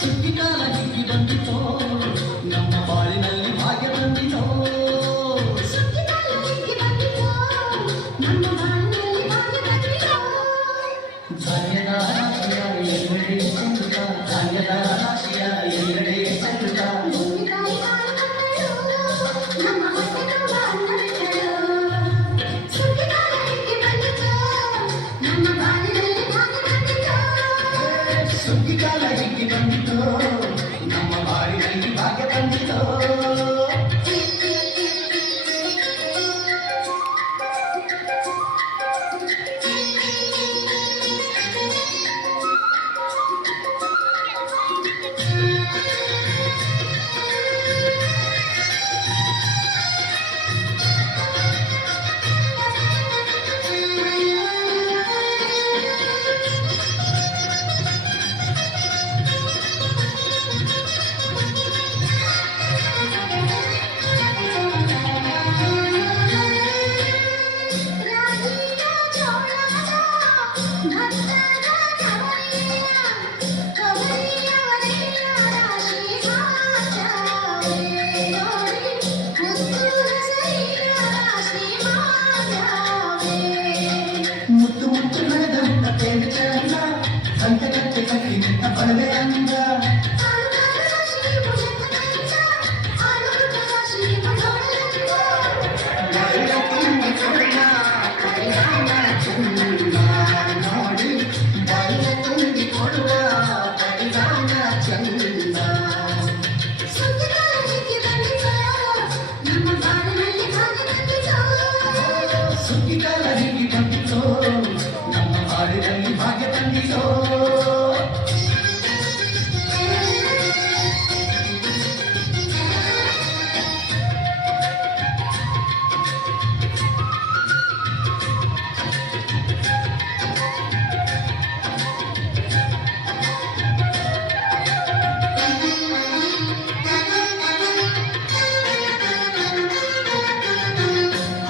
ಸುಗ್ಗಿಕಾಲ ಹೀಗೆ ಬಂದಿತು ನಮ್ಮ ಬಾಳಿನಲ್ಲಿ ಭಾಗ್ಯ ಬಂದಿತು ನಮ್ಮ ಬಾಳಿನಲ್ಲಿ ಭಾಗ್ಯ ತಂದಿತೋ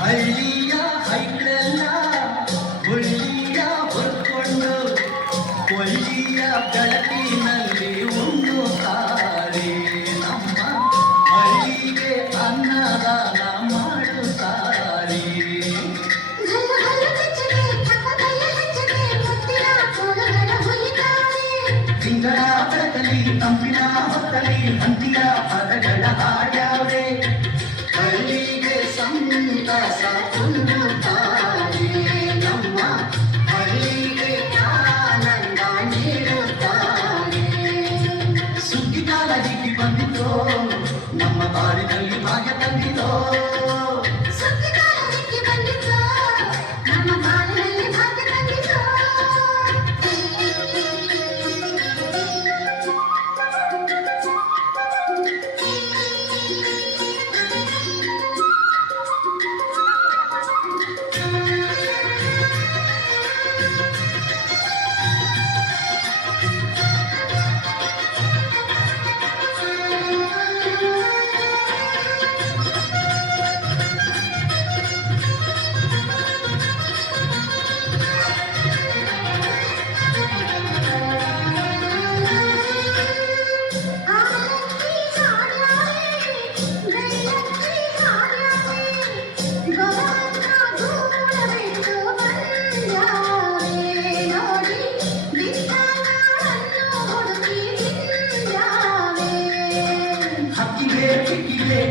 ಹಳ್ಳಿಯ ಹೈಕ್ಳೆಲ್ಲ ಹುಳ್ಳಿಯ ಹೊತ್ಕೊಂಡು ಕೊಳ್ಳಿಯ ಬೆಳಕಿನಲ್ಲಿ ಉಣ್ಣುತ್ತಾರೆ ನಮ್ಮ ಹಳ್ಳಿಗೆ ಅನ್ನದಾನ ಮಾಡುತ್ತಾರೆ ತಿಂಗಳ ಬೆಳಕಲ್ಲಿ ತಂಪಿನ ಹೊತ್ತಲ್ಲಿ ಹಂತಿಯ ಪದಗಳ ಹಾಡ್ಯಾವ್ರೆ ಹಳ್ಳಿಗೆ ಸಂತಸ ತುಂಬುತ್ತಾರೆ ನಮ್ಮ ಹಳ್ಳಿಗೆ ಆನಂದ ನೀಡುತ್ತಾರೆ ಸುಗ್ಗಿಕಾಲ ಹೀಗೆ ಬಂದಿತೋ ನಮ್ಮ ಬಾಳಿನಲ್ಲಿ ಭಾಗ್ಯ ತಂದಿತೋ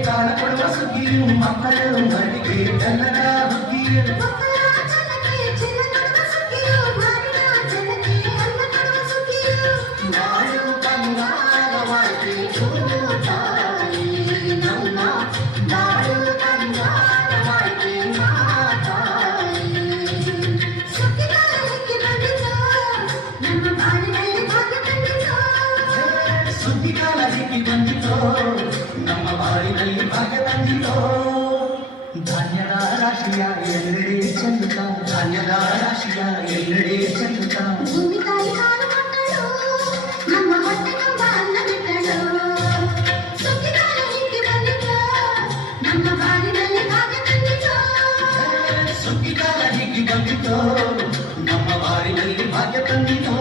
ಕಾಣಕೊಡುವ ಸುಗ್ಗಿಯು ಮಕ್ಕಳು ಮಡಿಗೆ ಕನ್ನಡ ಹುಗ್ಗಿಯು ನಾಡು ಬಂಗಾರವಾಗಿ ಕೂಡುತ್ತಾರೆ ನಮ್ಮ ನಾಡು ಬಂಗಾರವಾಗಿ ಮಾತಾಡಿ ಸುಗ್ಗಿಕಾಲ ಹೀಗೆ ಬಂದಿತೋ ಎಲ್ಲೆಡೆ ಚೆಲ್ಲುತ್ತ ಭೂಮಿ ತಾಯಿ ಹಾಲು ಕೊಟ್ಟಳು ನಮ್ಮ ಹೊಟ್ಟೆ ತುಂಬ ಅನ್ನ ಬಿಟ್ಟಳು ಸುಗ್ಗಿಗಾಲ ಹೀಗೆ ಬಂದಿತು ನಮ್ಮ ಬಾಳಿನಲ್ಲಿ ಭಾಗ್ಯ ತಂದಿತು ಸುಗ್ಗಿಗಾಲ ಹೀಗೆ ಬಂದಿತು ನಮ್ಮ ಬಾರಿನಲ್ಲಿ ಭಾಗ್ಯ ತಂದಿತು